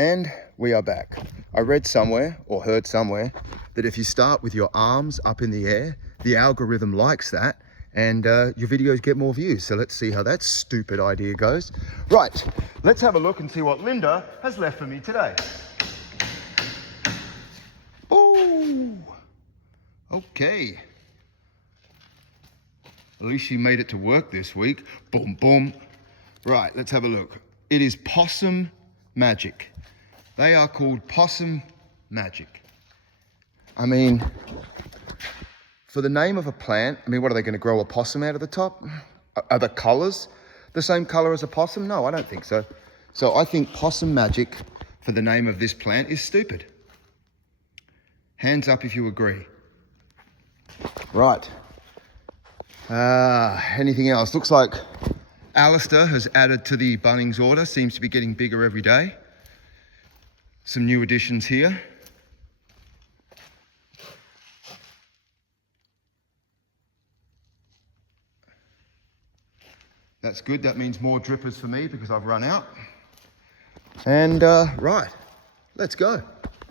And we are back. I read somewhere or heard somewhere that if you start with your arms up in the air, the algorithm likes that and your videos get more views. So let's see how that stupid idea goes. Right, let's have a look and see what Linda has left for me today. Oh, okay. At least she made it to work this week. Boom, boom. Right, let's have a look. It is possum magic. They are called possum magic. I mean, for the name of a plant, I mean, what are they going to grow a possum out of the top? Are the colors the same color as a possum? No, I don't think so. So I think possum magic for the name of this plant is stupid. Hands up if you agree. Right. Anything else? Looks like Alistair has added to the Bunnings order. Seems to be getting bigger every day. Some new additions here. That's good. That means more drippers for me because I've run out. And right, let's go.